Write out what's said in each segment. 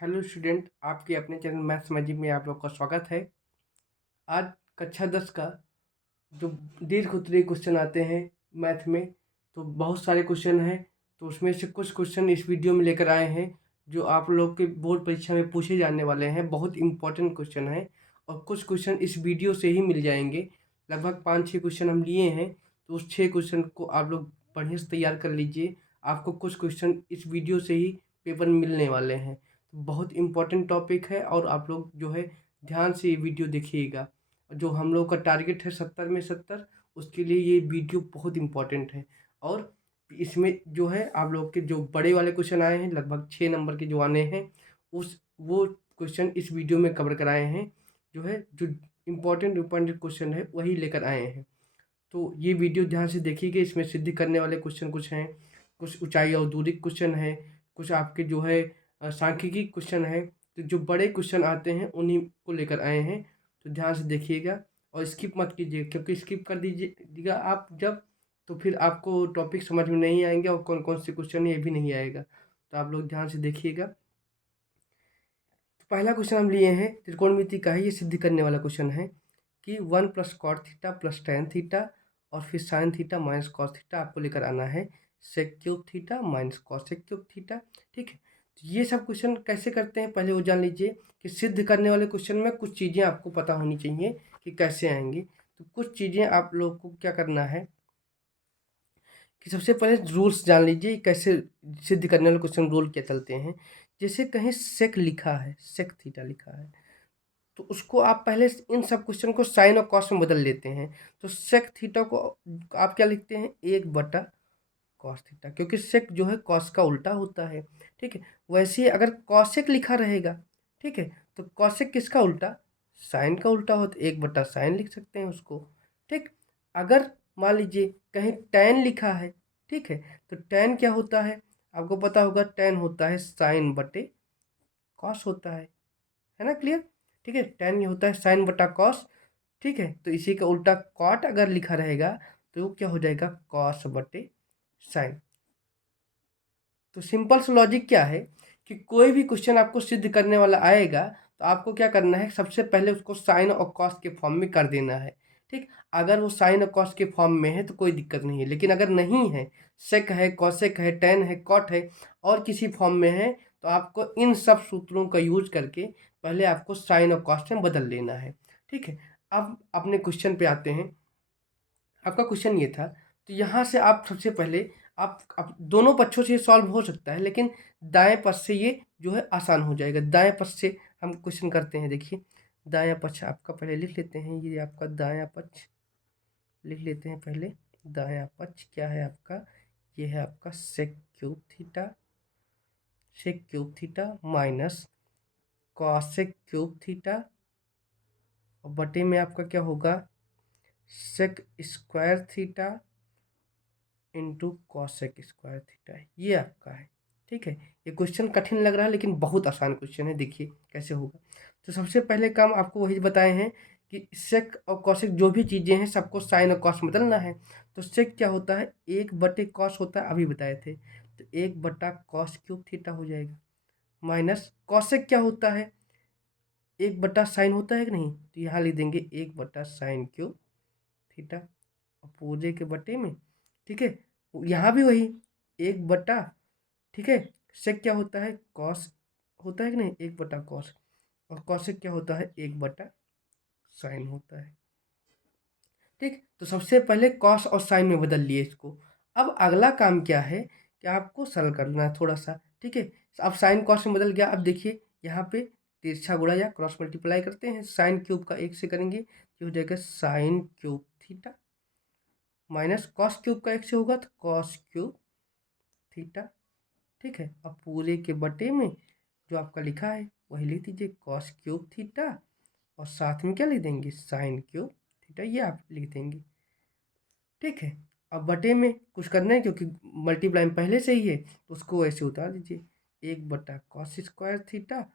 Hello student, आपके अपने channel maths magic में आप लोग का स्वागत है। आज कक्षा 10 का जो दीर्घ उत्तरीय क्वेश्चन आते हैं मैथ में, तो बहुत सारे क्वेश्चन हैं। तो उसमें से कुछ क्वेश्चन इस वीडियो में लेकर आए हैं जो आप लोग के बोर्ड परीक्षा में पूछे जाने वाले हैं। बहुत इंपॉर्टेंट क्वेश्चन है और कुछ क्वेश्चन इस वीडियो से ही मिल जाएंगे। लगभग 5-6 क्वेश्चन हम लिए हैं, तो उस 6 क्वेश्चन को आप लोग बढ़िया से तैयार कर लीजिए। आपको कुछ क्वेश्चन इस वीडियो से ही पेपर में मिलने वाले हैं। बहुत इम्पोर्टेंट टॉपिक है और आप लोग जो है ध्यान से ये वीडियो देखिएगा। जो हम लोग का टारगेट है 70 में 70, उसके लिए ये वीडियो बहुत इम्पोर्टेंट है। और इसमें जो है आप लोग के जो बड़े वाले क्वेश्चन आए हैं, लगभग 6 नंबर के जो आने हैं, उस वो क्वेश्चन इस वीडियो में कवर कराए हैं। जो है जो इम्पोर्टेंट क्वेश्चन है वही लेकर आए हैं। तो ये वीडियो ध्यान से देखिएगा। इसमें सिद्ध करने वाले क्वेश्चन कुछ हैं, कुछ ऊंचाई और दूरी क्वेश्चन है, कुछ आपके जो है सांख्यिकी क्वेश्चन है। तो जो बड़े क्वेश्चन आते हैं उन्हीं को लेकर आए हैं। तो ध्यान से देखिएगा और स्किप मत कीजिए, क्योंकि स्किप कर दीजिएगा आप जब, तो फिर आपको टॉपिक समझ में नहीं आएंगे और कौन कौन से क्वेश्चन ये भी नहीं आएगा। तो आप लोग ध्यान से देखिएगा। तो पहला क्वेश्चन हम लिए हैं, त्रिकोणमिति का है, ये सिद्ध करने वाला क्वेश्चन है कि 1 + cot थीटा + tan थीटा और फिर sin थीटा - cos थीटा आपको लेकर आना है sec³ थीटा - cos⁴ थीटा। ठीक है, तो ये सब क्वेश्चन कैसे करते हैं पहले वो जान लीजिए कि सिद्ध करने वाले क्वेश्चन में कुछ चीज़ें आपको पता होनी चाहिए कि कैसे आएंगी। तो कुछ चीज़ें आप लोग को क्या करना है कि सबसे पहले रूल्स जान लीजिए कैसे सिद्ध करने वाले क्वेश्चन रूल क्या चलते हैं। जैसे कहीं सेक लिखा है, सेक थीटा लिखा है, तो उसको आप पहले इन सब क्वेश्चन को साइन और कॉस में बदल लेते हैं। तो सेक थीटा को आप क्या लिखते हैं, 1/cos थीटा, क्योंकि सेक जो है कॉस का उल्टा होता है। ठीक है, वैसे ही अगर कॉसेक लिखा रहेगा, ठीक है, तो कॉसेक किसका उल्टा, साइन का उल्टा हो, तो 1/sin लिख सकते हैं उसको। ठीक, अगर मान लीजिए कहीं टैन लिखा है, ठीक है, तो टैन क्या होता है, आपको पता होगा, टैन होता है sin/cos होता है ना, क्लियर। ठीक है, टैन ये होता है sin/cos। ठीक है, तो इसी का उल्टा कॉट अगर लिखा रहेगा तो वो क्या हो जाएगा, cos/sin। तो सिंपल सा लॉजिक क्या है कि कोई भी क्वेश्चन आपको सिद्ध करने वाला आएगा तो आपको क्या करना है, सबसे पहले उसको साइन और कॉस के फॉर्म में कर देना है। ठीक, अगर वो साइन और कॉस के फॉर्म में है तो कोई दिक्कत नहीं है, लेकिन अगर नहीं है, सेक है, कॉसेक है, टेन है, कॉट है, और किसी फॉर्म में है, तो आपको इन सब सूत्रों का यूज करके पहले आपको साइन और कॉस में बदल लेना है। ठीक है, अब अपने क्वेश्चन पे आते हैं। आपका क्वेश्चन ये था, तो यहाँ से आप सबसे पहले आप दोनों पक्षों से सॉल्व हो सकता है, लेकिन दाएं पक्ष से ये जो है आसान हो जाएगा। दाएं पक्ष से हम क्वेश्चन करते हैं। देखिए, दायां पक्ष आपका पहले लिख लेते हैं, ये आपका दायां पक्ष लिख लेते हैं पहले। दायां पक्ष क्या है आपका, ये है आपका sec³ theta, sec³ theta minus cos⁴ theta, और बटे में आपका क्या होगा, sec² theta into cos⁴ theta, ये आपका है। ठीक है, ये क्वेश्चन कठिन लग रहा है लेकिन बहुत आसान क्वेश्चन है, देखिए कैसे होगा। तो सबसे पहले काम आपको वही बताए हैं कि सेक और कॉसेक जो भी चीज़ें हैं सबको साइन और कॉस बदलना है। तो सेक क्या होता है, 1/cos होता है, अभी बताए थे, तो 1/cos³ थीटा हो जाएगा, माइनस कॉसेक क्या होता है, 1/sin होता है कि नहीं, तो यहाँ लिख देंगे 1/sin³ थीटा और पूरे के बटे में। ठीक है, यहाँ भी वही 1/, ठीक है, सेक क्या होता है, कॉस होता है कि नहीं, 1/cos, और कॉसेक क्या होता है, 1/sin होता है। ठीक, तो सबसे पहले कॉस और साइन में बदल लिए इसको। अब अगला काम क्या है कि आपको सरल करना है थोड़ा सा। ठीक है, अब साइन कॉस में बदल गया। अब देखिए यहाँ पे तिरछा गुणा या क्रॉस मल्टीप्लाई करते हैं, sin³ का 1 से करेंगे, ये हो जाएगा sin³ थीटा, माइनस cos³ का 1 से होगा तो cos³ थीटा। ठीक है, अब पूरे के बटे में जो आपका लिखा है वही लिख दीजिए, cos³ थीटा, और साथ में क्या लिख देंगे, sin³ थीटा, ये आप लिख देंगे। ठीक है, अब बटे में कुछ करना है क्योंकि मल्टीप्लाई पहले से ही है, तो उसको ऐसे उतार दीजिए, 1/cos² थीटा,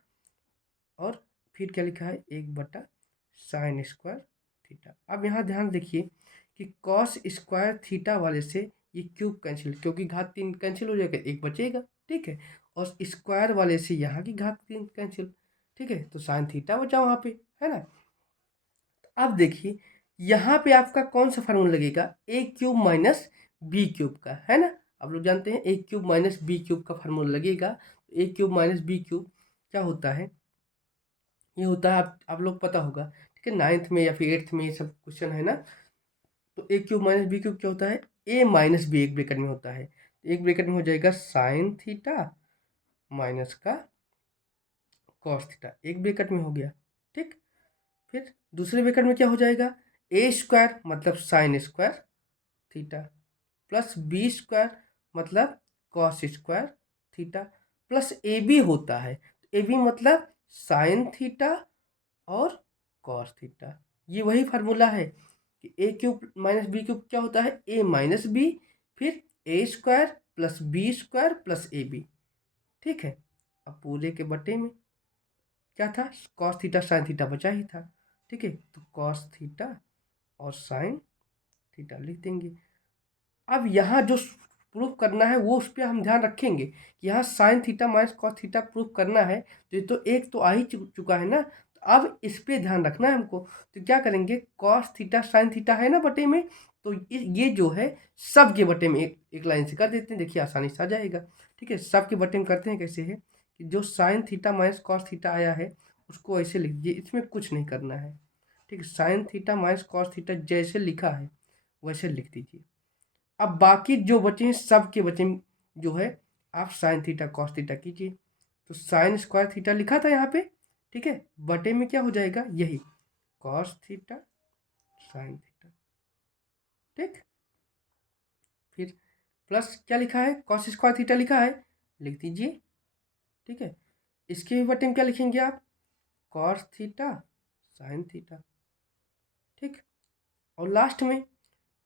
और फिर क्या लिखा है, 1/sin² थीटा। अब यहाँ ध्यान देखिए कि cos² थीटा वाले से ये क्यूब कैंसिल, क्योंकि घात 3 कैंसिल हो जाएगा, एक बचेगा। ठीक है, और स्क्वायर वाले से यहाँ की घात 3 कैंसिल, ठीक है, तो साइन थीटा बचा वहाँ पे, है ना। अब देखिए यहाँ पे आपका कौन सा फार्मूला लगेगा, ए क्यूब माइनस बी क्यूब का, है ना। आप लोग जानते हैं ए क्यूब माइनस बी क्यूब का फार्मूला लगेगा। ए क्यूब माइनस बी क्यूब क्या होता है, ये होता है आप लोग पता होगा, ठीक है, 9th में या फिर 8th में ये सब क्वेश्चन है ना। तो ए क्यूब माइनस बी क्यूब क्या होता है, ए माइनस बी एक ब्रैकेट में होता है, एक ब्रैकेट में हो जाएगा साइन थीटा माइनस का कॉस थीटा, एक ब्रैकेट में हो गया, ठीक। फिर दूसरे ब्रैकेट में क्या हो जाएगा, ए स्क्वायर मतलब sine square theta plus B square मतलब cos square theta plus A B होता है, ए बी मतलब साइन थीटा और कॉस थीटा। ये वही फार्मूला है कि A cube minus B cube क्या होता है, ए माइनस बी फिर A square plus B square plus A B, ठीक है। अब पूरे के बटे में क्या था, कॉस थीटा साइन थीटा बचा ही था, ठीक है, तो कॉस थीटा और साइन थीटा लिख देंगे। अब यहाँ जो प्रूफ करना है वो उस पर हम ध्यान रखेंगे कि यहाँ sine theta minus cos theta proof करना है, तो ये तो एक तो आ ही चुका है ना, तो अब इस पे ध्यान रखना है हमको। तो क्या करेंगे, कॉस थीटा साइन थीटा है ना बटे में, तो ये जो है सब के बटे में एक लाइन से कर देते हैं, देखिए आसानी से आ जाएगा, ठीक है। सब के बटे में करते हैं, कैसे है कि जो sine theta minus cos theta आया है उसको ऐसे लिख दीजिए, इसमें कुछ नहीं करना है, ठीक है। Sine theta minus cos theta जैसे लिखा है वैसे लिख दीजिए। अब बाकी जो बचे हैं सब के बचे जो है आप साइन थीटा कॉस थीटा कीजिए, तो साइन स्क्वायर थीटा लिखा था यहाँ पे, ठीक है, बटे में क्या हो जाएगा, यही कॉस थीटा साइन थीटा, ठीक। फिर प्लस क्या लिखा है, कॉस स्क्वायर थीटा लिखा है, लिख दीजिए, ठीक है। इसके भी बटे में क्या लिखेंगे आप, कॉस थीटा साइन थीटा, ठीक। और लास्ट में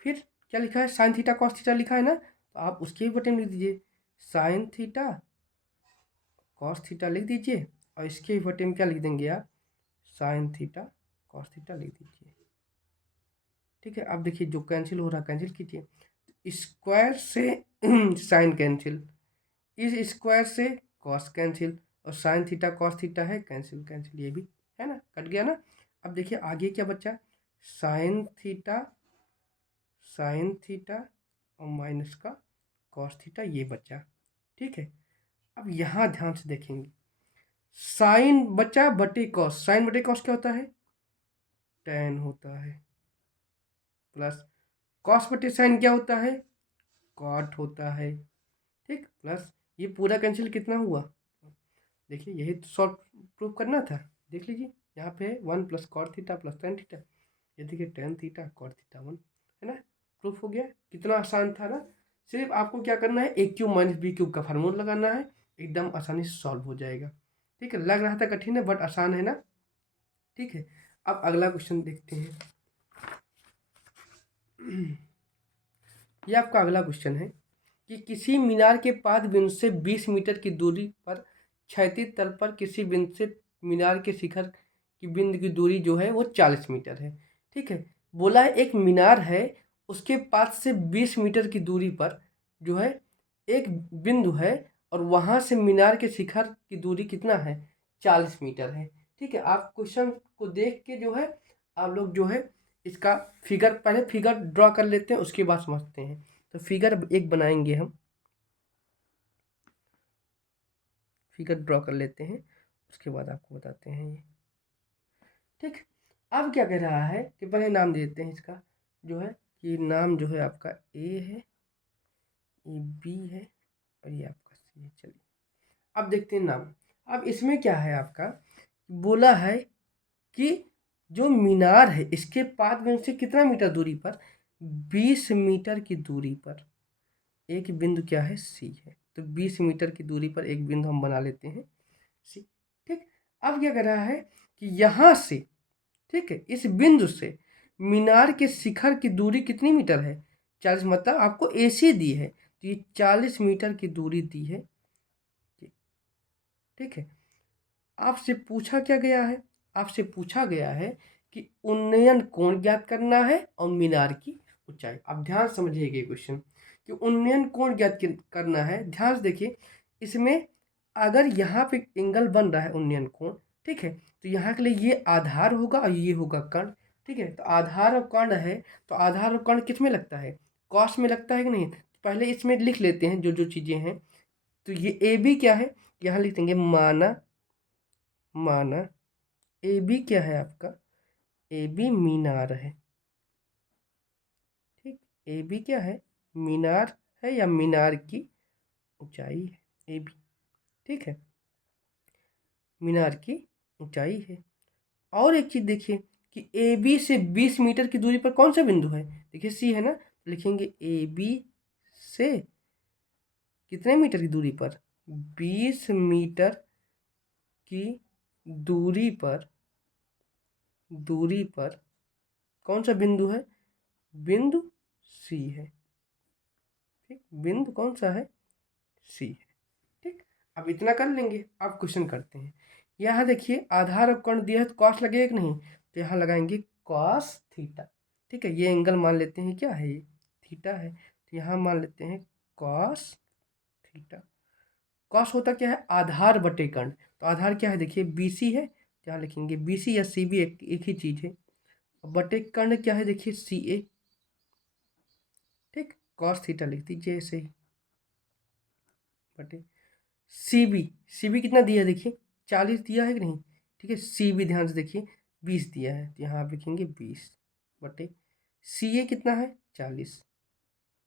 फिर क्या लिखा है, साइन थीटा कॉस थीटा लिखा है ना, तो आप उसके भी बटे में लिख दीजिए, साइन थीटा कॉस थीटा लिख दीजिए, और इसके बटे में क्या लिख देंगे आप, साइन थीटा कॉस थीटा लिख दीजिए, ठीक है। अब देखिए जो कैंसिल हो रहा है कैंसिल कीजिए, स्क्वायर से साइन कैंसिल, इस स्क्वायर से कॉस कैंसिल, और साइन थीटा कॉस थीटा है कैंसिल कैंसिल, ये भी है ना, कट गया ना। अब देखिए आगे क्या बचा, साइन थीटा और माइनस का कॉस थीटा ये बचा, ठीक है। अब यहाँ ध्यान से देखेंगे, साइन बचा बटे कॉस, साइन बटे कॉस क्या होता है, tan होता है, प्लस कॉस बटे साइन क्या होता है, कॉट होता है, ठीक, प्लस ये पूरा कैंसिल कितना हुआ, देखिए यही तो सॉल्व प्रूफ करना था, देख लीजिए यहाँ पे है 1 plus cot theta plus tan theta, ये देखिए tan थीटा कॉट थीटा 1, है ना, प्रूफ हो गया। कितना आसान था ना, सिर्फ आपको क्या करना है, ए क्यूब माइनस बी क्यूब का फार्मूला लगाना है, एकदम आसानी से सॉल्व हो जाएगा, ठीक है। लग रहा था कठिन है बट आसान है ना, ठीक है। अब अगला क्वेश्चन देखते हैं। ये आपका अगला क्वेश्चन है कि किसी मीनार के पाद बिंदु से 20 मीटर की दूरी पर क्षैतिज तल पर किसी बिंदु से मीनार के शिखर की बिंदु की दूरी जो है वो 40 मीटर है, ठीक है। बोला है एक मीनार है, उसके पाद से 20 मीटर की दूरी पर जो है एक बिंदु है, और वहाँ से मीनार के शिखर की दूरी कितना है, 40 मीटर है, ठीक है। आप क्वेश्चन को देख के जो है आप लोग जो है इसका फिगर, पहले फिगर ड्रॉ कर लेते हैं उसके बाद समझते हैं। तो फिगर एक बनाएंगे हम, फिगर ड्रॉ कर लेते हैं उसके बाद आपको बताते हैं ये, ठीक। अब क्या कह रहा है कि पहले नाम दे देते हैं इसका, जो है कि नाम जो है आपका ए है, ये बी है और ये आपका सी है। चलिए अब देखते हैं नाम। अब इसमें क्या है आपका, बोला है कि जो मीनार है इसके पाद बिंदु से कितना मीटर दूरी पर, 20 मीटर की दूरी पर एक बिंदु क्या है, सी है, तो 20 मीटर की दूरी पर एक बिंदु हम बना लेते हैं सी, ठीक। अब क्या कर रहा है कि यहाँ से, ठीक है, इस बिंदु से मीनार के शिखर की दूरी कितनी मीटर है, 40, मतलब आपको एसी दी है तो ये 40 मीटर की दूरी दी है, ठीक है। आपसे पूछा क्या गया है, आपसे पूछा गया है कि उन्नयन कोण ज्ञात करना है और मीनार की ऊंचाई। अब ध्यान समझिएगा क्वेश्चन कि उन्नयन कोण ज्ञात करना है, ध्यान से देखिए इसमें अगर यहाँ पे एंगल बन रहा है उन्नयन कोण, ठीक है, तो यहाँ के लिए ये आधार होगा और ये होगा कर्ण, ठीक है। तो आधार और कर्ण है, तो आधार और कर्ण किस में लगता है, कॉस में लगता है कि नहीं। पहले इसमें लिख लेते हैं जो जो चीज़ें हैं। तो ये ए बी क्या है, यहाँ लिख देंगे माना, माना ए बी क्या है आपका, ए बी मीनार है, ठीक। ए बी क्या है, मीनार है या मीनार की ऊंचाई है ए बी, ठीक है, मीनार की ऊंचाई है। और एक चीज देखिए कि ए बी से 20 मीटर की दूरी पर कौन सा बिंदु है, देखिए सी है ना, लिखेंगे ए बी से कितने मीटर की दूरी पर, 20 मीटर की दूरी पर, दूरी पर कौन सा बिंदु है, बिंदु सी है, ठीक। बिंदु कौन सा है, सी है, ठीक। अब इतना कर लेंगे। अब क्वेश्चन करते हैं। यहाँ देखिए आधार और कर्ण दिया है तो कॉस लगेगा कि नहीं, तो यहाँ लगाएंगे कॉस थीटा, ठीक है। ये एंगल मान लेते हैं क्या है, ये थीटा है, तो यहाँ मान लेते हैं कॉस थीटा। कॉस होता क्या है, आधार बटे कर्ण। तो आधार क्या है, देखिए बीसी है, क्या लिखेंगे बीसी या सी बी, एक ही चीज है। बटे कर्ण क्या है, देखिए सी ए, ठीक। कॉस थीटा लिख दीजिए ऐसे ही, बटे सी बी, सी बी कितना दिया है देखिए 40 दिया है कि नहीं, ठीक है। सी बी ध्यान से देखिए 20 दिया है, तो यहाँ आप लिखेंगे 20 बटे सी ए कितना है 40,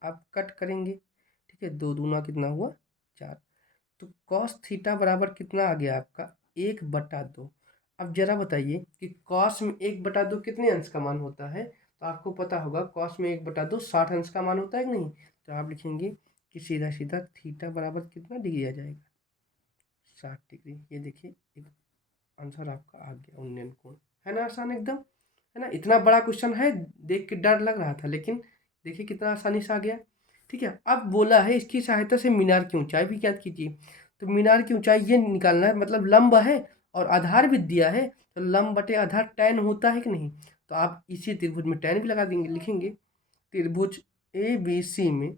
आप कट करेंगे, ठीक है। दो दूना कितना हुआ 4, तो कॉस थीटा बराबर कितना आ गया आपका 1/2। अब जरा बताइए कि कॉस में 1/2 कितने अंश का मान होता है, तो आपको पता होगा कॉस में 1/2 60 अंश का मान होता है कि नहीं। तो आप लिखेंगे कि सीधा सीधा थीटा बराबर कितना डिग्री आ जाएगा, 60 डिग्री। ये देखिए एक आंसर आपका आ गया उन्नयन कोण, है ना आसान एकदम, है ना। इतना बड़ा क्वेश्चन है, देख के डर लग रहा था, लेकिन देखिए कितना आसानी से आ गया, ठीक है। अब बोला है इसकी सहायता से मीनार की ऊंचाई भी ज्ञात कीजिए। तो मीनार की ऊंचाई ये निकालना है, मतलब लंब है और आधार भी दिया है, तो लंब बटे आधार tan होता है कि नहीं। तो आप इसी त्रिभुज में tan भी लगा देंगे, लिखेंगे त्रिभुज ए बी सी में,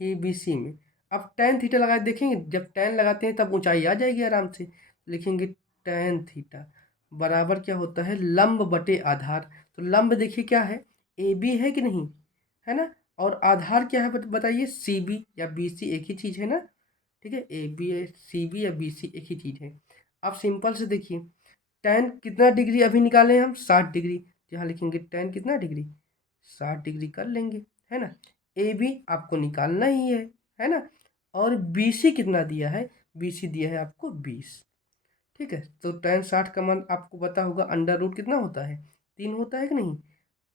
ए बी सी में अब tan थीटा लगा देखेंगे, जब tan लगाते हैं तब ऊंचाई आ जाएगी आराम से। लिखेंगे tan थीटा बराबर क्या होता है, लंब बटे आधार। तो लंब देखिए क्या है, ए बी है कि नहीं, है ना। और आधार क्या है बताइए, सी बी या बी सी, एक ही चीज़ है ना, ठीक है। ए बी सी बी या बी सी एक ही चीज़ है। अब सिंपल से देखिए tan कितना डिग्री अभी निकाले हम 60 डिग्री, यहाँ लिखेंगे tan कितना डिग्री 60 डिग्री कर लेंगे, है ना। ए बी आपको निकालना ही है ना। और बी सी कितना दिया है, बी सी दिया है आपको 20, ठीक है। तो tan 60 का मान आपको पता होगा अंडर रूट कितना होता है 3 होता है कि नहीं।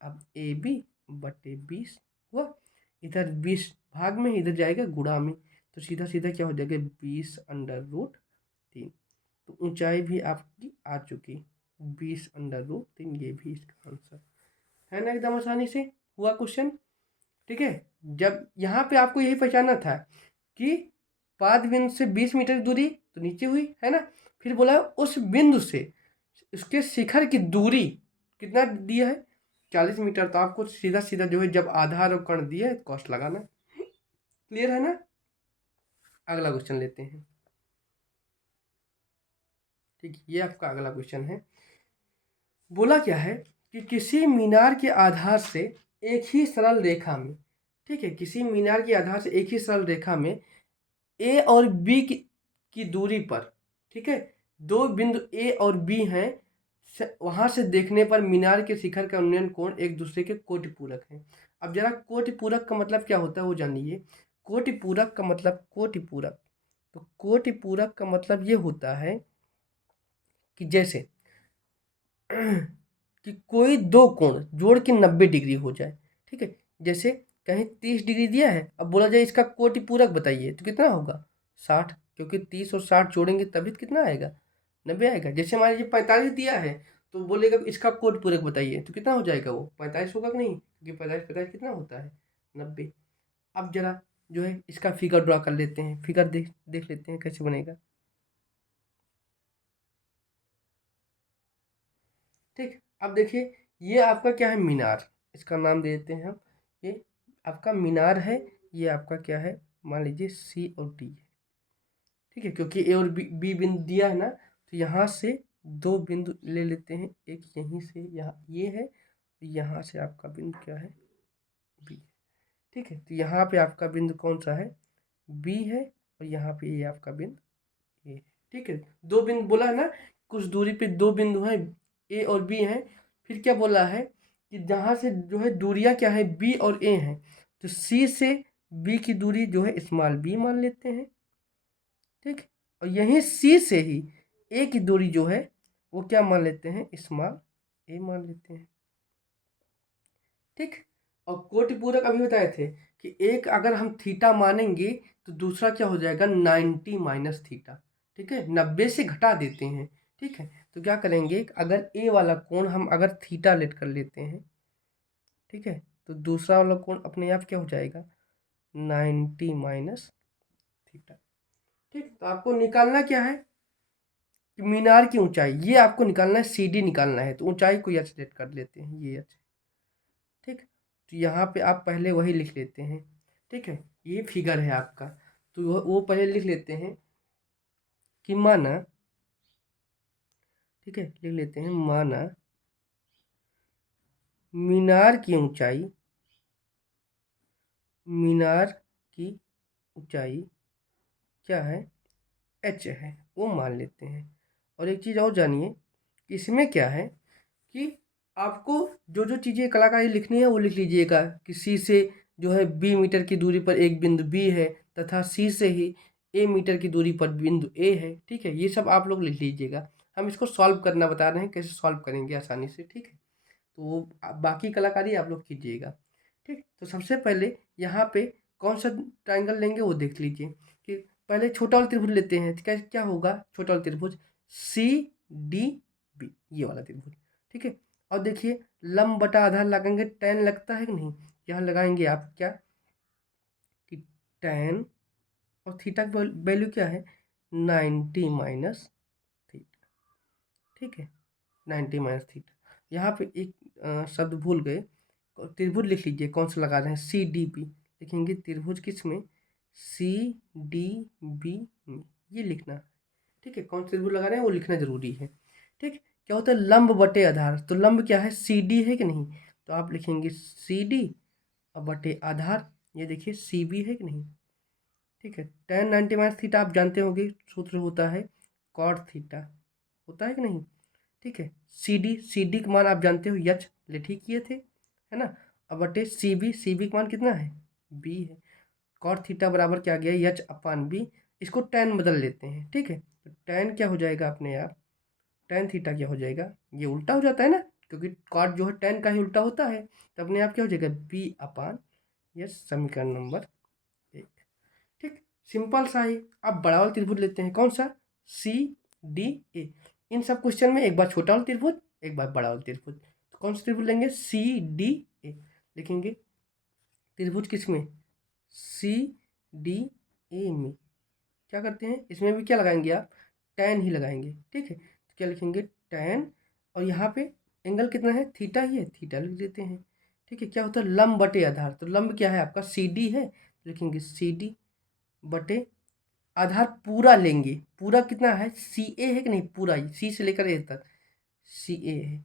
अब ए बी बटे 20 हुआ, इधर 20 भाग में, इधर जाएगा गुणा में, तो सीधा सीधा क्या हो जाएगा 20√3। तो ऊंचाई भी आपकी आ चुकी 20√3, ये भी इसका आंसर है ना, एकदम आसानी से हुआ क्वेश्चन, ठीक है। जब यहाँ पे आपको यही पहचानना था कि पाद बिंदु से 20 मीटर की दूरी तो नीचे हुई, है ना। फिर बोला उस बिंदु से उसके शिखर की दूरी कितना दिया है 40 मीटर। तो आपको सीधा सीधा जो है जब आधार और कर्ण दिया है कॉस्ट लगाना, क्लियर है ना। अगला क्वेश्चन लेते हैं, ठीक। ये आपका अगला क्वेश्चन है। बोला क्या है कि किसी मीनार के आधार से एक ही सरल रेखा में, ठीक है, किसी मीनार के आधार से एक ही सरल रेखा में ए और बी की दूरी पर, ठीक है, दो बिंदु ए और बी हैं, वहां से देखने पर मीनार के शिखर का उन्नयन कोण एक दूसरे के कोटिपूरक हैं। अब जरा कोटिपूरक का मतलब क्या होता है वो जानिए। कोटिपूरक का मतलब, कोटिपूरक, तो कोटिपूरक का मतलब ये होता है कि जैसे कि कोई दो कोण जोड़ के 90 डिग्री हो जाए, ठीक है। जैसे कहीं 30 डिग्री दिया है, अब बोला जाए इसका कोटिपूरक बताइए, तो कितना होगा 60, क्योंकि 30 और 60 जोड़ेंगे तभी तो कितना आएगा 90 आएगा। जैसे मान लीजिए 45 दिया है, तो बोलेगा इसका कोटिपूरक बताइए, तो कितना हो जाएगा वो 45 होगा कि नहीं, क्योंकि 45 45 कितना होता है 90। अब जरा जो है इसका फिगर ड्रा कर लेते हैं, फिगर देख देख लेते हैं कैसे बनेगा, ठीक। अब देखिए ये आपका क्या है मीनार, इसका नाम दे देते हैं हम, ये आपका मीनार है, ये आपका क्या है मान लीजिए सी और डी है, ठीक है, क्योंकि ए और बी बिंदु दिया है ना, तो यहाँ से 2 बिंदु ले लेते हैं। एक यहीं से यहाँ ये है, यहाँ से आपका बिंदु क्या है, बी। ठीक है, तो यहाँ पे आपका बिंदु कौन सा है, बी है, और यहाँ पे ये आपका बिंदु ए। ठीक है, 2 बिंदु बोला है ना, कुछ दूरी पे 2 बिंदु हैं, ए और बी हैं। फिर क्या बोला है कि जहाँ से जो है दूरियाँ क्या है, बी और ए हैं, तो सी से बी की दूरी जो है स्मॉल बी मान लेते हैं। ठीक, और यहीं सी से ही ए की दूरी जो है वो क्या मान लेते हैं, स्मॉल ए मान लेते हैं। ठीक, और कोटि पूरक अभी बताए थे कि एक अगर हम थीटा मानेंगे तो दूसरा क्या हो जाएगा, 90 माइनस थीटा। ठीक है, 90 से घटा देते हैं। ठीक है, तो क्या करेंगे, अगर ए वाला कोण हम अगर थीटा लेट कर लेते हैं, ठीक है, तो दूसरा वाला कोण अपने आप क्या हो जाएगा, 90 माइनस थीटा। ठीक, तो आपको निकालना क्या है कि मीनार की ऊंचाई, ये आपको निकालना है, सी डी निकालना है, तो ऊंचाई को एच लेट कर लेते हैं, ये एच। ठीक, तो यहाँ पे आप पहले वही लिख लेते हैं। ठीक है, ये फिगर है आपका, तो वो पहले लिख लेते हैं कि माना, ठीक है, लिख लेते हैं माना मीनार की ऊंचाई, मीनार की ऊंचाई क्या है, एच है, वो मान लेते हैं। और एक चीज़ और जानिए, इसमें क्या है कि आपको जो जो चीज़ें कलाकारी लिखनी है वो लिख लीजिएगा कि सी से जो है बी मीटर की दूरी पर एक बिंदु बी है, तथा सी से ही ए मीटर की दूरी पर बिंदु ए है। ठीक है, ये सब आप लोग लिख लीजिएगा। हम इसको सॉल्व करना बता रहे हैं, कैसे सॉल्व करेंगे आसानी से। ठीक है, तो वो बाकी कलाकारी आप लोग कीजिएगा। ठीक, तो सबसे पहले यहाँ पे कौन सा ट्राइंगल लेंगे वो देख लीजिए कि पहले छोटा वाला त्रिभुज लेते हैं। क्या क्या होगा, छोटा वाला त्रिभुज सी डी बी, ये वाला त्रिभुज। ठीक है, और देखिए लंब बटा आधार लगाएंगे, tan लगता है कि नहीं, यहाँ लगाएंगे आप क्या कि tan, और थीटा की वैल्यू क्या है, 90 माइनस थीटा। ठीक है, 90 माइनस थीटा। यहाँ पे एक शब्द भूल गए, त्रिभुज लिख लीजिए कौन सा लगा रहे हैं, सी डी बी। लिखेंगे त्रिभुज किस में, सी डी बी में, ये लिखना है। ठीक है, कौन सा त्रिभुज लगा रहे हैं वो लिखना जरूरी है। ठीक, क्या होता है लंब बटे आधार, तो लंब क्या है, सी डी है कि नहीं, तो आप लिखेंगे सी डी और बटे आधार, ये देखिए सी बी है कि नहीं। ठीक है, tan 90 माइनस थीटा आप जानते होंगे, सूत्र होता है कॉट थीटा, होता है कि नहीं। ठीक है, सी डी का मान आप जानते हो, यच ले ठीक किए थे, है ना। अब बटे सी बी का मान कितना है, बी है। कॉट थीटा बराबर क्या आ गया, यच अपान बी। इसको tan बदल लेते हैं। ठीक है, तो tan क्या हो जाएगा अपने आप, tan थीटा क्या हो जाएगा, ये उल्टा हो जाता है ना, क्योंकि कॉट जो है tan का ही उल्टा होता है, तो अपने आप क्या हो जाएगा, बी अपान, यस, समीकरण नंबर 1। ठीक, सिंपल सा ही। अब बड़ा वाला त्रिभुज लेते हैं, कौन सा, सी डी ए। इन सब क्वेश्चन में एक बार छोटा वाला त्रिभुज, एक बार बड़ा वाला त्रिभुज, तो कौन सा त्रिभुज लेंगे, सी डी ए। लिखेंगे त्रिभुज किस में, सी डी ए में। क्या करते हैं, इसमें भी क्या लगाएंगे आप, tan ही लगाएंगे। ठीक है, तो क्या लिखेंगे tan, और यहाँ पे एंगल कितना है, थीटा ही है, थीटा लिख देते हैं। ठीक है, क्या होता है लंब बटे आधार, तो लंब क्या है आपका, सी डी है, लिखेंगे सी डी बटे आधार पूरा लेंगे, पूरा कितना है, सी ए है कि नहीं, पूरा ही सी से लेकर ए तक सी ए है।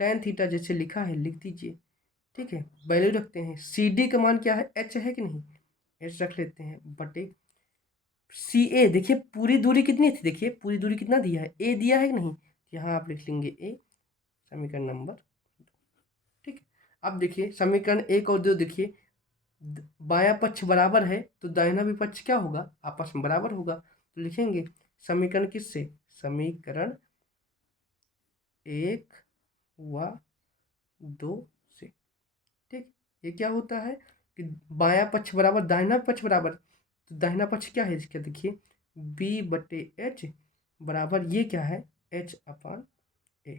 tan थीटा जैसे लिखा है लिख दीजिए। ठीक है, वैल्यू रखते हैं, सी डी का मान क्या है, एच है कि नहीं, एच रख लेते हैं बटे सी ए। देखिए पूरी दूरी कितनी थी, देखिए पूरी दूरी कितना दिया है, ए दिया है कि नहीं, यहाँ आप लिख लेंगे ए, समीकरण नंबर 2। ठीक है, अब देखिए समीकरण 1 और 2, देखिए बायां पक्ष बराबर है तो दाहिना भी पक्ष क्या होगा, आपस में बराबर होगा, तो लिखेंगे समीकरण किससे, समीकरण 1 व 2 से। ठीक, ये क्या होता है कि बायां पक्ष बराबर दाहिना पक्ष बराबर, तो दाहिना पक्ष क्या है इसका, देखिए बी बटे एच बराबर, ये क्या है, एच अपान ए।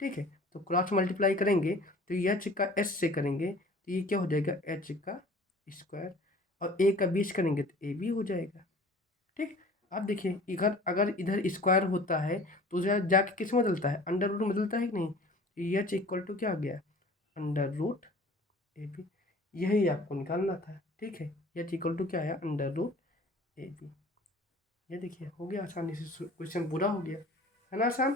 ठीक है, तो क्रॉस मल्टीप्लाई करेंगे तो एच का एस से करेंगे तो ये क्या हो जाएगा, एच का स्क्वायर, और ए का 20 करेंगे तो ए भी हो जाएगा। ठीक, अब देखिए इधर अगर इधर स्क्वायर होता है तो उधर जाके किस में बदलता है, अंडर रूट में बदलता है कि नहीं, एच इक्वल टू क्या आ गया, अंडर रूट ए बी। यही आपको निकालना था। ठीक है, एच इक्वल टू क्या है, अंडर रूट ए बी। ये देखिए हो गया आसानी से, क्वेश्चन पूरा हो गया, है ना आसान।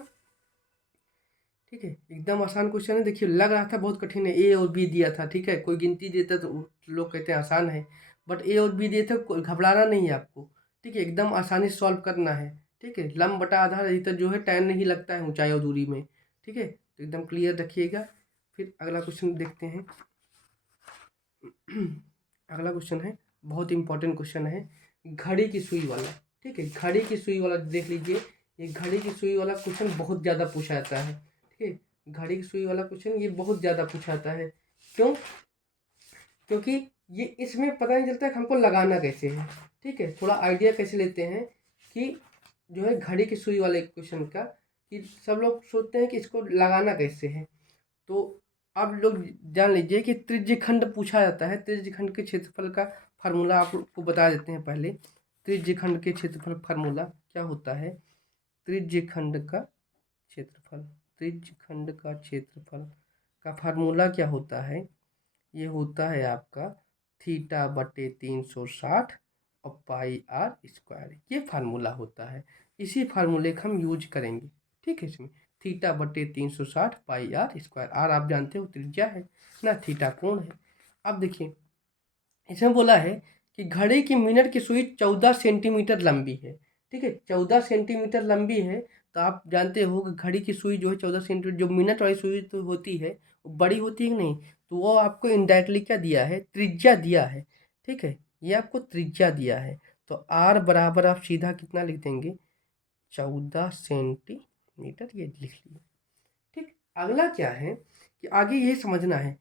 ठीक है, एकदम आसान क्वेश्चन है। देखिए लग रहा था बहुत कठिन है, ए और बी दिया था, ठीक है, कोई गिनती देता तो लोग कहते हैं आसान है, बट ए और बी दिए थे, घबराना नहीं है आपको। ठीक है, एकदम आसानी से सॉल्व करना है। ठीक है, लंब बटा आधार अधिकतर जो है tan नहीं लगता है ऊंचाई और दूरी में। ठीक है, तो एकदम क्लियर रखिएगा। फिर अगला क्वेश्चन देखते हैं। अगला क्वेश्चन है, बहुत इंपॉर्टेंट क्वेश्चन है, घड़ी की सुई वाला। ठीक है, घड़ी की सुई वाला देख लीजिए, ये घड़ी की सुई वाला क्वेश्चन बहुत ज़्यादा पूछा जाता है। ठीक है, घड़ी की सुई वाला क्वेश्चन ये बहुत ज़्यादा पूछा जाता है। क्यों? क्योंकि ये इसमें पता नहीं चलता है कि हमको लगाना कैसे है। ठीक है, थोड़ा आइडिया कैसे लेते हैं कि जो है घड़ी की सुई वाले क्वेश्चन का, कि सब लोग सोचते हैं कि इसको लगाना कैसे है। तो आप लोग जान लीजिए कि त्रिज्यखंड पूछा जाता है, त्रिज्यखंड के क्षेत्रफल का फार्मूला आपको बता देते हैं पहले। त्रिज्यखंड के क्षेत्रफल फार्मूला क्या होता है? त्रिज्यखंड का क्षेत्रफल, त्रिज्यखंड का क्षेत्रफल का फार्मूला क्या होता है? ये होता है आपका θ/360 और पाई आर स्क्वायर, ये फार्मूला होता है। इसी फार्मूले का हम यूज करेंगे। ठीक है, इसमें θ/360 पाई आर स्क्वायर, आर आप जानते हो त्रिज्या है ना, थीटा कोण है। अब देखिए इसमें बोला है कि घड़ी की मिनट की सुई 14 सेंटीमीटर लंबी है। ठीक है, 14 सेंटीमीटर लंबी है, तो आप जानते हो कि घड़ी की सुई जो है 14 सेंटीमीटर, जो मिनट वाली सुई तो होती है वो बड़ी होती है कि नहीं, तो वो आपको इनडायरेक्टली क्या दिया है? त्रिज्या दिया है। ठीक है, ये आपको त्रिज्या दिया है, तो आर बराबर आप सीधा कितना लिख देंगे? 14 सेंटीमीटर, ये लिख लिया। ठीक, अगला क्या है कि आगे ये समझना है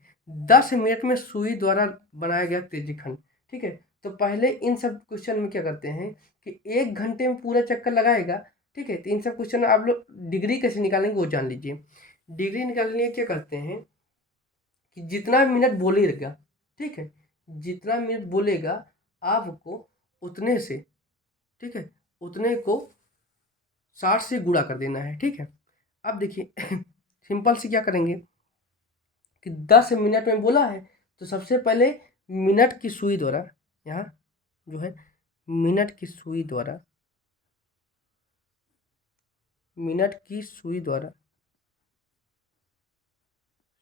10 मिनट में सुई द्वारा बनाया गया त्रिज्यखंड। ठीक है, तो पहले इन सब क्वेश्चन में क्या करते हैं कि 1 घंटे में पूरा चक्कर लगाएगा। ठीक है, तो इन सब क्वेश्चन में आप लोग डिग्री कैसे निकालेंगे वो जान लीजिए। डिग्री निकालने के लिए क्या करते हैं कि जितना मिनट बोलेगा, ठीक है, जितना मिनट बोलेगा आपको उतने से, ठीक है, उतने को 60 से गुणा कर देना है। ठीक है, अब देखिए सिंपल से क्या करेंगे कि 10 मिनट में बोला है, तो सबसे पहले मिनट की सुई द्वारा, यहाँ जो है मिनट की सुई द्वारा, मिनट की सुई द्वारा,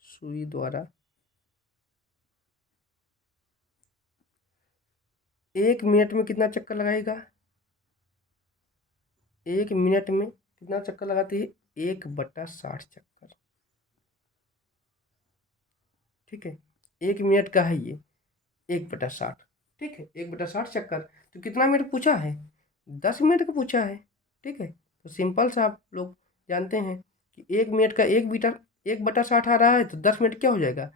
सुई द्वारा 1 मिनट में कितना चक्कर लगाएगा? 1 मिनट में कितना चक्कर लगाती है? 1/60 चक्कर। ठीक है, 1 मिनट का है ये 1/60। ठीक है, 1/60 चक्कर, तो कितना मिनट पूछा है? 10 मिनट का पूछा है। ठीक है, तो सिंपल से आप लोग जानते हैं कि 1 मिनट का 1/60 आ रहा है, तो 10 मिनट क्या हो जाएगा?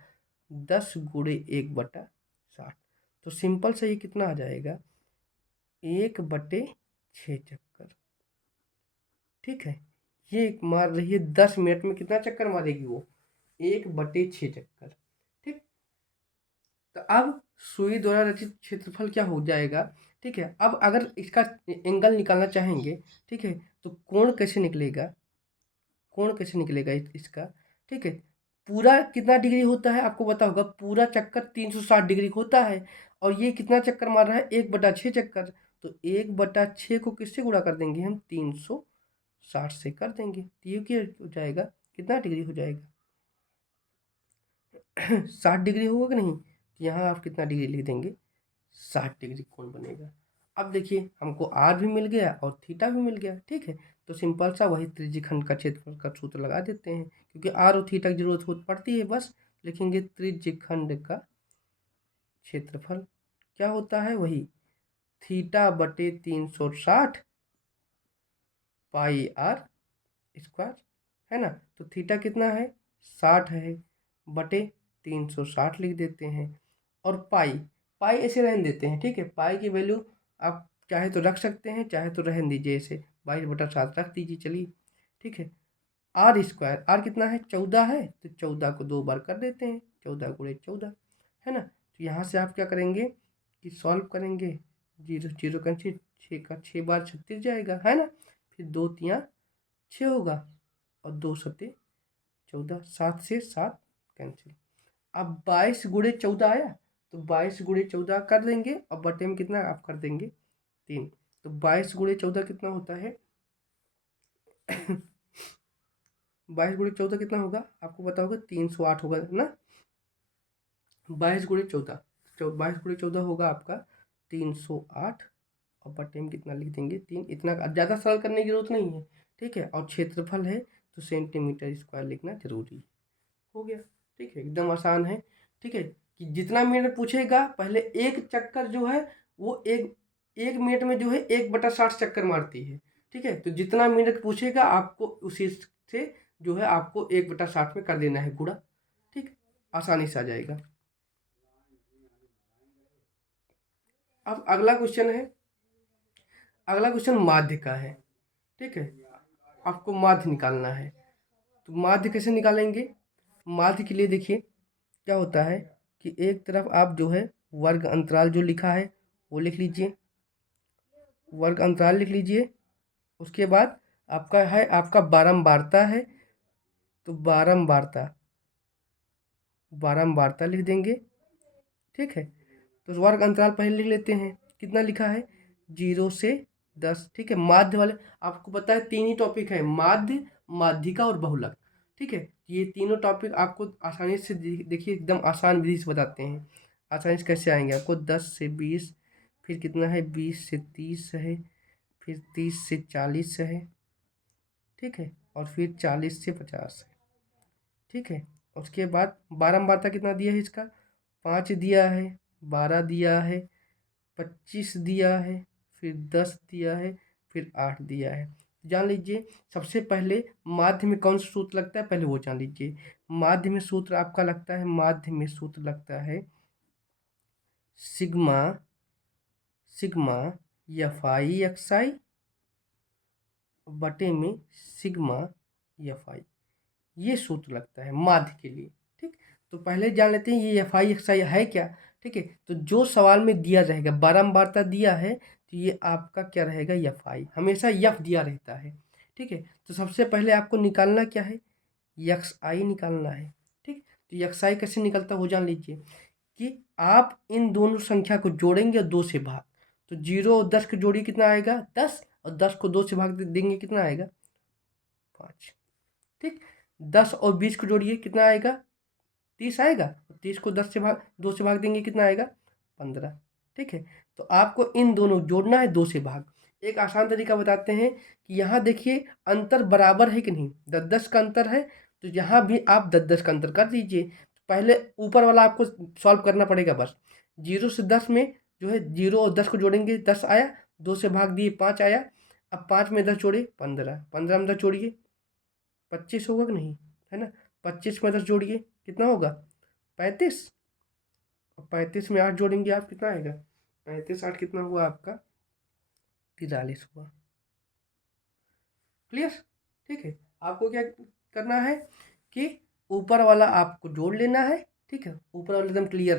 10 गुणे 1/60, तो सिंपल से ये कितना आ जाएगा? 1/6 चक्कर। ठीक है, ये मार रही है 10 मिनट में कितना चक्कर मारेगी वो? 1/6 चक्कर। ठीक, तो अब सुई द्वारा रचित क्षेत्रफल क्या हो जाएगा? ठीक है, अब अगर इसका एंगल निकालना चाहेंगे, ठीक है, तो कोण कैसे निकलेगा? कोण कैसे निकलेगा इसका? ठीक है, पूरा कितना डिग्री होता है आपको पता होगा, पूरा चक्कर 360 डिग्री होता है, और ये कितना चक्कर मार रहा है? 1/6 चक्कर, तो 1/6 को किससे गुणा कर देंगे हम? 360 से कर देंगे, तो ये क्या हो जाएगा? कितना डिग्री हो जाएगा? 60 डिग्री होगा कि नहीं? यहाँ आप कितना डिग्री लिख देंगे? 60 डिग्री कोण बनेगा। अब देखिए हमको आर भी मिल गया और थीटा भी मिल गया। ठीक है, तो सिंपल सा वही त्रिज्यखंड का क्षेत्रफल का सूत्र लगा देते हैं, क्योंकि आर और थीटा की जरूरत हो पड़ती है, बस लिखेंगे त्रिज्यखंड का क्षेत्रफल क्या होता है? वही θ/360 पाई आर स्क्वायर, है ना। तो थीटा कितना है? 60 है, बटे 360 लिख देते हैं, और पाई, पाई ऐसे रहने देते हैं। ठीक है, पाई की वैल्यू आप चाहे तो रख सकते हैं, चाहे तो रहने दीजिए, ऐसे 22/7 रख दीजिए, चलिए। ठीक है, आर स्क्वायर, आर कितना है? 14 है, तो 14 को 2 बार कर देते हैं, 14 गुणे 14, है ना। तो यहाँ से आप क्या करेंगे कि सॉल्व करेंगे, 0 0 का 6 का 6 बार 36 जाएगा, है ना। फिर 2 तियाँ 6 होगा, और 2 सते 14, 7 से 7 कैंसिल। अब 22 गुणे 14 आया, तो 22 गुणे 14 कर देंगे, और बटे में कितना आप कर देंगे? 3, तो 22 गुणे 14 कितना होता है? 22 गुणे 14 कितना होगा आपको पता होगा? 308 होगा ना। 22 गुणे 14, 22 गुणे 14 होगा आपका 308, और बटे में कितना लिख देंगे 3। इतना ज़्यादा सरल करने की जरूरत नहीं है, ठीक है। और क्षेत्रफल है तो सेंटीमीटर स्क्वायर लिखना जरूरी हो गया, ठीक है। एकदम आसान है, ठीक है। कि जितना मिनट पूछेगा पहले एक चक्कर जो है वो एक एक मिनट में जो है 1/60 चक्कर मारती है, ठीक है। तो जितना मिनट पूछेगा आपको उसी से जो है आपको 1/60 में कर देना है गुणा, ठीक, आसानी से आ जाएगा। अब अगला क्वेश्चन है, अगला क्वेश्चन माध्य का है, ठीक है। आपको माध्य निकालना है, तो माध्य कैसे निकालेंगे? माध्य के लिए देखिए क्या होता है कि एक तरफ आप जो है वर्ग अंतराल जो लिखा है वो लिख लीजिए, वर्ग अंतराल लिख लीजिए। उसके बाद आपका है आपका बारंबारता है, तो बारंबारता बारंबारता लिख देंगे, ठीक है। तो वर्ग अंतराल पहले लिख लेते हैं, कितना लिखा है 0 से 10, ठीक है। माध्य वाले आपको पता है 3 ही टॉपिक है, माध्य, माध्यिका और बहुलक, ठीक है। ये तीनों टॉपिक आपको आसानी से देखिए एकदम आसान विधि से बताते हैं। आसानी से कैसे आएंगे आपको 10 से 20, फिर कितना है 20 से 30 है, फिर 30 से 40 है, ठीक है, और फिर 40 से 50 है, ठीक है। उसके बाद बारंबारता कितना दिया है इसका 5 दिया है, 12 दिया है, 25 दिया है, फिर 10 दिया है, फिर 8 दिया है। जान लीजिए सबसे पहले माध्य में कौन सा सूत्र लगता है पहले वो जान लीजिए। माध्य में सूत्र आपका लगता है, माध्य में सूत्र लगता है sigma, sigma F I X I बटे में सिग्मा एफ आई, ये सूत्र लगता है माध्य के लिए, ठीक। तो पहले जान लेते हैं ये एफ आई एक्स आई है क्या, ठीक है। तो जो सवाल में दिया रहेगा बारंबारता दिया है तो ये आपका क्या रहेगा एफ आई, हमेशा एफ दिया रहता है, ठीक है। तो सबसे पहले आपको निकालना क्या है एक्स आई निकालना है, ठीक। तो एक्स आई कैसे निकलता है वो जान लीजिए कि आप इन दोनों संख्या को जोड़ेंगे 2 से भाग, तो 0 और 10 की जोड़ी कितना आएगा 10, और 10 को 2 से भाग देंगे कितना आएगा 5, ठीक। 10 और 20 को जोड़िए कितना आएगा 30 आएगा, 30 को 10 से भाग 2 से भाग देंगे कितना आएगा 15, ठीक है। तो आपको इन दोनों जोड़ना है 2 से भाग। एक आसान तरीका बताते हैं कि यहाँ देखिए अंतर बराबर है कि नहीं, 10-10 का अंतर है, तो यहाँ भी आप 10-10 का अंतर कर दीजिए। पहले ऊपर वाला आपको सॉल्व करना पड़ेगा बस। 0 से 10 में जो है 0 और 10 को जोड़ेंगे 10 आया, 2 से भाग दिए 5 आया, अब 5 में 10 जोड़े 15, 15 में 10 जोड़िए 25 होगा कि नहीं, है ना। 25 में 10 जोड़िए कितना होगा 35, और 35 में 8 जोड़ेंगे आप कितना आएगा 35 8 कितना हुआ आपका 43 हुआ। क्लियर, ठीक है। आपको क्या करना है कि ऊपर वाला आपको जोड़ लेना है, ठीक है। ऊपर वाला एकदम क्लियर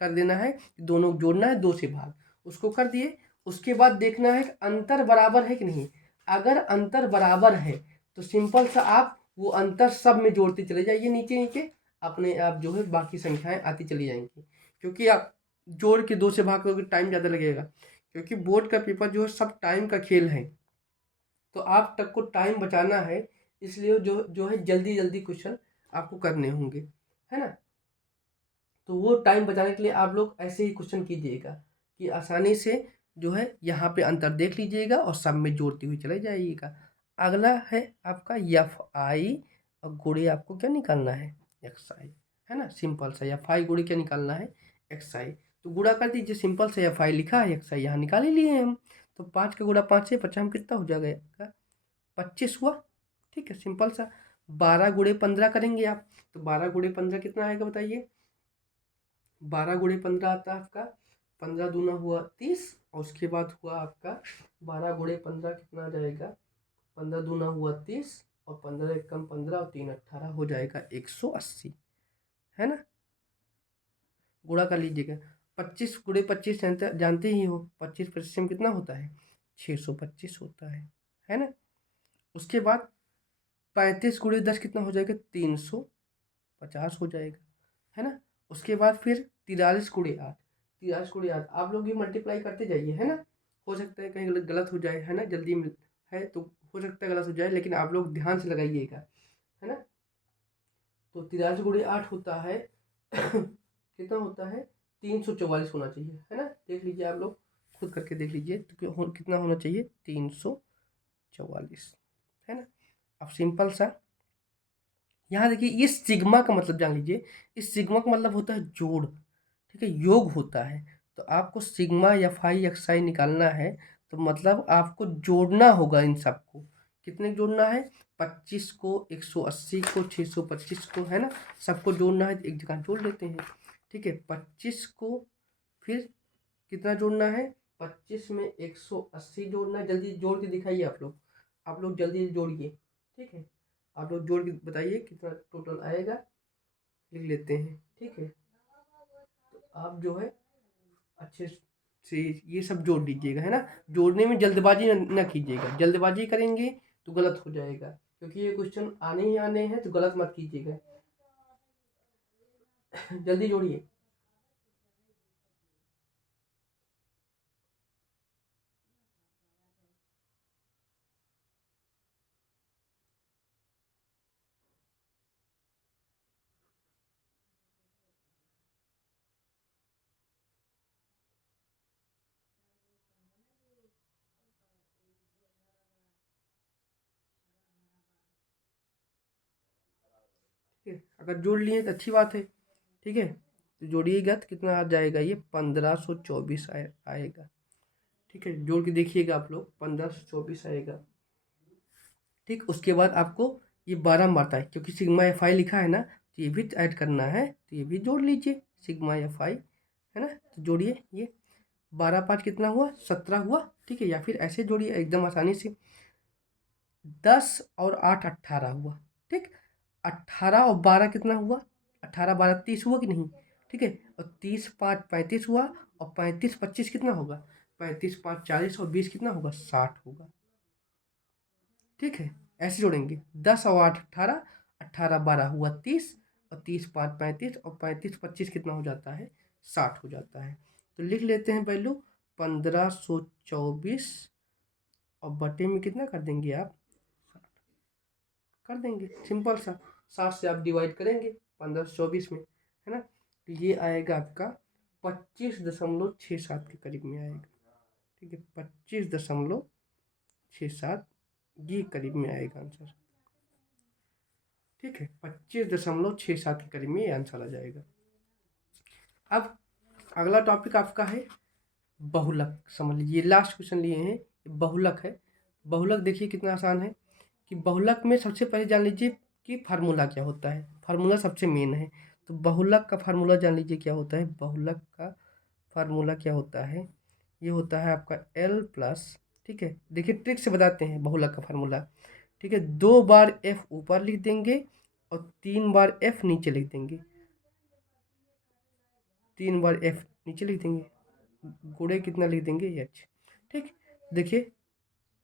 कर देना है, दोनों जोड़ना है 2 से भाग, उसको कर दिए। उसके बाद देखना है कि अंतर बराबर है कि नहीं। अगर अंतर बराबर है तो सिंपल सा आप वो अंतर सब में जोड़ते चले जाइए, नीचे नीचे अपने आप जो है बाकी संख्याएं आती चली जाएंगी। क्योंकि आप जोड़ के 2 से भाग करोगे टाइम ज़्यादा लगेगा, क्योंकि बोर्ड का पेपर जो है सब टाइम का खेल है, तो आप तक को टाइम बचाना है, इसलिए जो जो है जल्दी जल्दी क्वेश्चन आपको करने होंगे, है ना। तो वो टाइम बचाने के लिए आप लोग ऐसे ही क्वेश्चन कीजिएगा कि आसानी से जो है यहाँ पे अंतर देख लीजिएगा और सब में जोड़ते हुए चले जाइएगा। अगला है आपका एफ आई, और गुणे आपको क्या निकालना है एक्स आई, है ना। सिंपल सा एफ आई गुणे क्या निकालना है एक्स आई, तो गुणा कर दीजिए। सिंपल से एफ आई लिखा है, एक्स आई यहाँ निकाल ही लिए हम। तो 5 का गुणा 5 से 50 में कितना हो जाएगा 25 हुआ, ठीक है। सिंपल सा 12 गुणे 15 करेंगे आप, तो 12 गुणे 15 कितना आएगा बताइए। 12 गुणे 15 आता है आपका 15 दूना हुआ 30, और उसके बाद हुआ आपका 12 गुणे 15 कितना आ जाएगा 15 दूना हुआ 30, और 15 एक कम 15 और 3 18 हो जाएगा 180, है ना। गुणा कर लीजिएगा। 25 गुणे 25 जानते ही हो, 25 में कितना होता है 625 होता है ना। उसके बाद 35 गुणे 10 कितना हो जाएगा 350 हो जाएगा, है ना। उसके बाद फिर 43 गुणे 8, 43 गुणे 8 आप लोग भी मल्टीप्लाई करते जाइए, है ना। हो सकता है कहीं गलत हो जाए, है ना, जल्दी में है तो हो सकता है गलत हो जाए, लेकिन आप लोग ध्यान से लगाइएगा, है ना। तो 83 गुणे 8 होता है कितना होता है, 344 होना चाहिए, है ना। देख लीजिए आप लोग, खुद करके देख लीजिए तो कितना होना चाहिए, 344, है ना। अब सिंपल सा यहाँ देखिए, ये सिग्मा का मतलब जान लीजिए, इस सिग्मा का मतलब होता है जोड़, ठीक है, योग होता है। तो आपको सिग्मा या फाई एक्स आई निकालना है, तो मतलब आपको जोड़ना होगा इन सबको। कितने जोड़ना है, 25 को, 180 को, 625 को, है ना, सबको जोड़ना है। एक जगह जोड़ लेते हैं, ठीक है। 25 को फिर कितना जोड़ना है, 25 में 180 जोड़ना है। जल्दी जोड़ के दिखाइए आप लोग जल्दी जोड़िए, ठीक है। आप लोग जोड़ के बताइए कितना टोटल आएगा, लिख लेते हैं, ठीक है। तो आप जो है अच्छे से ये सब जोड़ दीजिएगा, है ना। जोड़ने में जल्दबाजी न कीजिएगा, जल्दबाजी करेंगे तो गलत हो जाएगा, क्योंकि ये क्वेश्चन आने ही आने हैं, तो गलत मत कीजिएगा। जल्दी जोड़िए। ठीक है, अगर जोड़ लिए तो अच्छी बात है, ठीक है। तो जोड़िएगा तो कितना आ जाएगा, ये 1524 आएगा, ठीक है। जोड़ के देखिएगा आप लोग, 1524 आएगा, ठीक। उसके बाद आपको ये 12 मारता है, क्योंकि सिग्मा एफ आई लिखा है ना, तो ये भी ऐड करना है, तो ये भी जोड़ लीजिए, सिग्मा एफ आई, है ना। तो जोड़िए, ये 12 5 कितना हुआ, 17 हुआ, ठीक है। या फिर ऐसे जोड़िए एकदम आसानी से, 10 और 8 18 हुआ, ठीक। 18 और 12 कितना हुआ, 18 12 30 हुआ कि नहीं, ठीक है। और 30 5 35 हुआ, और 35 25 कितना होगा, 35 5 40, और 20 कितना होगा, 60 होगा, ठीक है। ऐसे जोड़ेंगे, 10 और 8 18, 18 12 हुआ 30, और 30 5 35, और 35 25 कितना हो जाता है, 60 हो जाता है। तो लिख लेते हैं वैल्यू 1524, और बटे में कितना कर देंगे आप, 60 कर देंगे, सिंपल सा। 60 से आप डिवाइड करेंगे 1524 में, है ना। तो ये आएगा आपका 25.67 के करीब में आएगा, ठीक है। 25.67 ये करीब में आएगा आंसर, ठीक है। 25.67 के करीब में ये आंसर आ जाएगा। अब अगला टॉपिक आपका है बहुलक। समझ लीजिए, लास्ट क्वेश्चन लिए हैं, बहुलक है। बहुलक देखिए कितना आसान है, कि बहुलक में सबसे पहले जान लीजिए कि फार्मूला क्या होता है। फार्मूला सबसे मेन है, तो बहुलक का फार्मूला जान लीजिए क्या होता है। बहुलक का फार्मूला क्या होता है, ये होता है आपका L प्लस, ठीक है। देखिए ट्रिक से बताते हैं बहुलक का फार्मूला, ठीक है। 2 बार F ऊपर लिख देंगे, और 3 बार F नीचे लिख देंगे, 3 बार F नीचे लिख देंगे, गुणे कितना लिख देंगे, H, ठीक। देखिए,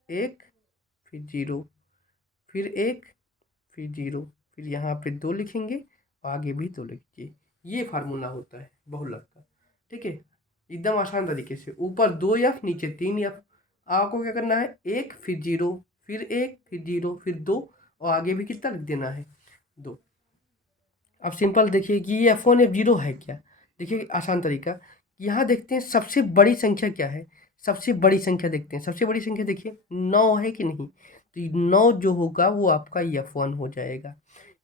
1 फिर 0, फिर 1 फिर 0, फिर यहाँ पे 2 लिखेंगे, और आगे भी 2 लिखिए। ये फार्मूला होता है बहुलक का, ठीक है। एकदम आसान तरीके से, ऊपर 2 एफ नीचे 3 एफ। आपको क्या करना है, 1 फिर 0, फिर 1 फिर 0 फिर 2, और आगे भी कितना लिख देना है, 2। अब सिंपल देखिए कि ये F1 F0 है क्या। देखिए आसान तरीका, यहाँ देखते हैं सबसे बड़ी संख्या क्या है। सबसे बड़ी संख्या देखते हैं, सबसे बड़ी संख्या देखिए 9 है कि नहीं, तो 9 जो होगा वो आपका F1 हो जाएगा।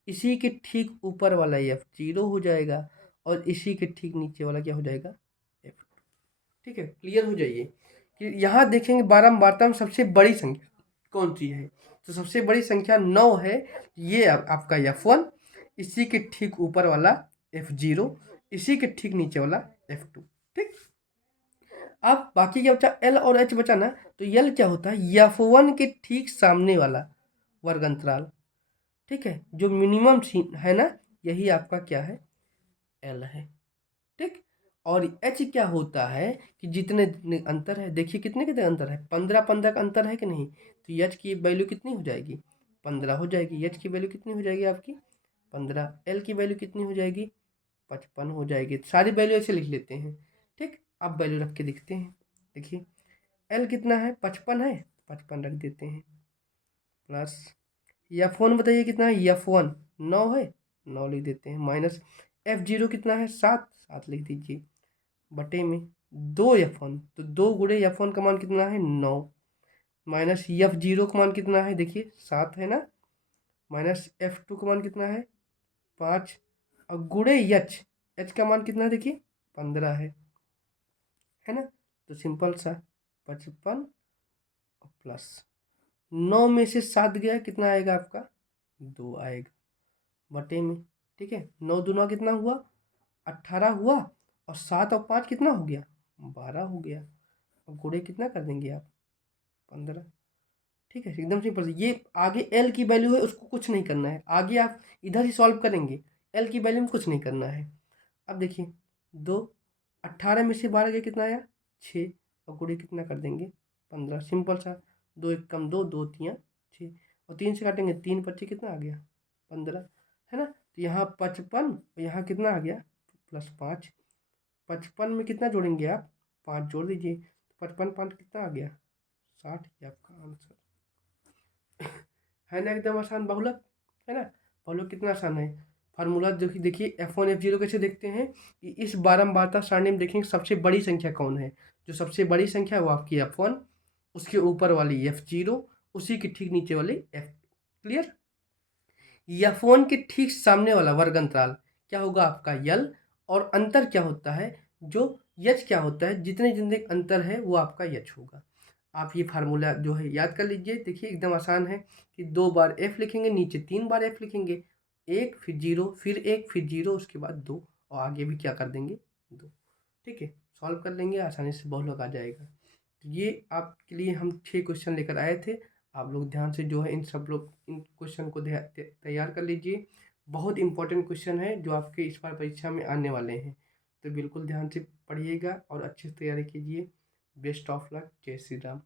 इसी के ठीक ऊपर वाला F0 हो जाएगा, और इसी के ठीक नीचे वाला क्या हो जाएगा, F2, ठीक है। क्लियर हो जाइए कि यहाँ देखेंगे बारंबारता में सबसे बड़ी संख्या कौन सी है, तो सबसे बड़ी संख्या 9 है, ये आपका F1, इसी के ठीक ऊपर वाला F0, इसी के ठीक नीचे वाला F2, ठीक। अब बाकी क्या बचा, L और H बचा ना, तो L क्या होता है, F1 के ठीक सामने वाला वर्ग अंतराल, ठीक है, जो मिनिमम है ना, यही आपका क्या है, L है, ठीक। और H क्या होता है, कि जितने जितने अंतर है, देखिए कितने कितने अंतर है, 15 15 का अंतर है कि नहीं, तो H की वैल्यू कितनी हो जाएगी, 15 हो जाएगी। H की वैल्यू कितनी हो जाएगी आपकी, 15। L की वैल्यू कितनी हो जाएगी, 55 हो जाएगी। सारी वैल्यू ऐसे लिख लेते हैं, ठीक। अब वैल्यू रख के देखते हैं, देखिए एल कितना है 55 है, 55 रख देते हैं, प्लस F1 बताइए कितना है, F1 9 है, 9 लिख देते हैं, माइनस F0 कितना है 7, 7 लिख दीजिए, बटे में 2 F1, तो 2 × F1 का मान कितना है 9, माइनस F0 का मान कितना है देखिए 7 है ना, माइनस F2 का मान कितना है 5, और गुणे H का मान कितना है देखिए 15 है ना। तो सिंपल सा 55 प्लस 9 में से 7 गया कितना आएगा आपका 2 आएगा, बटे में, ठीक है, 9 दूना कितना हुआ 18 हुआ, और 7 और 5 कितना हो गया 12 हो गया, और गुणे कितना कर देंगे आप 15, ठीक है, एकदम सिंपल। ये आगे एल की वैल्यू है उसको कुछ नहीं करना है, आगे आप इधर ही सॉल्व करेंगे, एल की वैल्यू में कुछ नहीं करना है। अब देखिए 2, 18 में से 12 गया कितना आया 6, और गुणे कितना कर देंगे 15, सिंपल सा, 2 1 कम 2, 2 3 6, और 3 से काटेंगे 3 25 कितना आ गया 15, है ना। तो यहाँ 55, यहाँ कितना आ गया +5, 55 में कितना जोड़ेंगे आप 5 जोड़ दीजिए, 55 5 कितना आ गया 60, ये आपका आंसर है ना, एकदम आसान बहुलक, है ना। बहुलक कितना आसान है, फार्मूला देखिए देखिए F1 F0 कैसे देखते हैं कि इस बारंबारता सारणी में देखेंगे सबसे बड़ी संख्या कौन है, जो सबसे बड़ी संख्या है वो आपकी F1, उसके ऊपर वाली F0, उसी के ठीक नीचे वाली F, क्लियर। F1 के ठीक सामने वाला वर्ग अंतराल क्या होगा आपका L, और अंतर क्या होता है जो H क्या होता है, जितने जितने अंतर है वो आपका H होगा। आप ये फार्मूला जो है याद कर लीजिए, देखिए एकदम आसान है कि 2 बार F लिखेंगे, नीचे 3 बार F लिखेंगे, 1 फिर 0 फिर 1 फिर 0 उसके बाद 2, और आगे भी क्या कर देंगे 2, ठीक है, सॉल्व कर लेंगे आसानी से, बहुलक आ जाएगा। तो ये आपके लिए हम 6 क्वेश्चन लेकर आए थे, आप लोग ध्यान से जो है इन सब लोग इन क्वेश्चन को तैयार कर लीजिए, बहुत इंपॉर्टेंट क्वेश्चन है जो आपके इस बार परीक्षा में आने वाले हैं, तो बिल्कुल ध्यान से पढ़िएगा और अच्छे से तैयारी कीजिए। बेस्ट ऑफ लक, जय श्री राम।